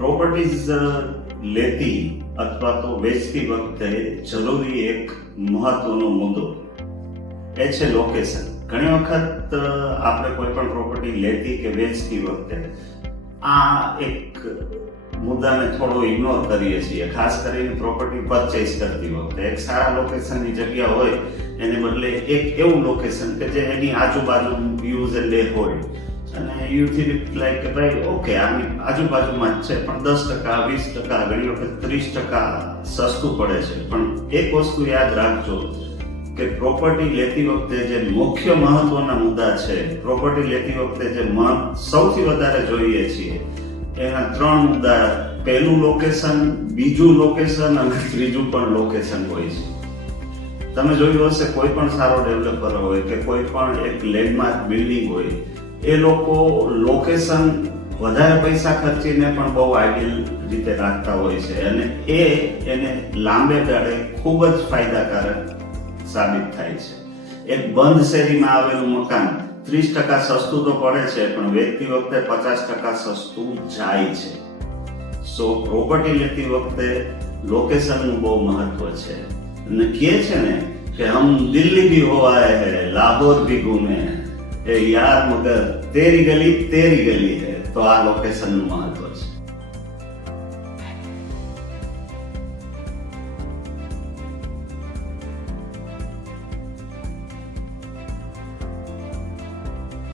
Properties લેતી અથવા તો વેચતી વખતે જરૂરી એક મહત્વનો મુદ્દો એ છે લોકેશન. ઘણી વખત આપણે કોઈ પણ પ્રોપર્ટી લેતી કે વેચતી વખતે આ એક મુદ્દાને થોડો ઇગ્નોર કરીએ છીએ. ખાસ કરીને પ્રોપર્ટી પરચેસ કરતી વખતે એક સારા લોકેશનની જગ્યા હોય એને બદલે એક એવું લોકેશન કે જે એની આજુબાજુ યુઝ એન્ડ લે હોય અને યુ થિંક લાઈક કે ભાઈ ઓકે આની આજુબાજુમાં જ છે પણ 10%, 20%, ઘણી વખત 30% સસ્તું પડે છે. પણ એક વસ્તુ યાદ રાખજો કે પ્રોપર્ટી લેતી વખતે જે મુખ્ય મહત્વના મુદ્દા છે, પ્રોપર્ટી લેતી વખતે જે સૌથી વધારે જોઈએ છીએ એના 3 મુદ્દા. પહેલું લોકેશન, બીજું લોકેશન અને ત્રીજું પણ લોકેશન હોય છે. તમે જોયું હશે કોઈ પણ સારો ડેવલપર હોય કે કોઈ પણ એક લેન્ડમાર્ક બિલ્ડિંગ હોય એ લોકો લોકેશન વધારે પૈસા ખર્ચીને પણ બહુ આઈડિયલ રીતે રાખતા હોય છે અને એને લાંબે ગાળે ખૂબ જ ફાયદાકારક સાબિત થાય છે. એક બંધ શેરીમાં આવેલું મકાન 30% સસ્તું તો પડે છે પણ વેચતી વખતે 50% સસ્તું જાય છે. સો પ્રોપર્ટી લેતી વખતે લોકેશનનું બહુ મહત્વ છે. અને કહે છે ને કે હમ દિલ્હી ભી હો આયે હૈ, લાહોર ભી ઘૂમે એ યાર, મગર તેરી ગલી હૈ. તો આ લોકેશનનું મહત્વ છે.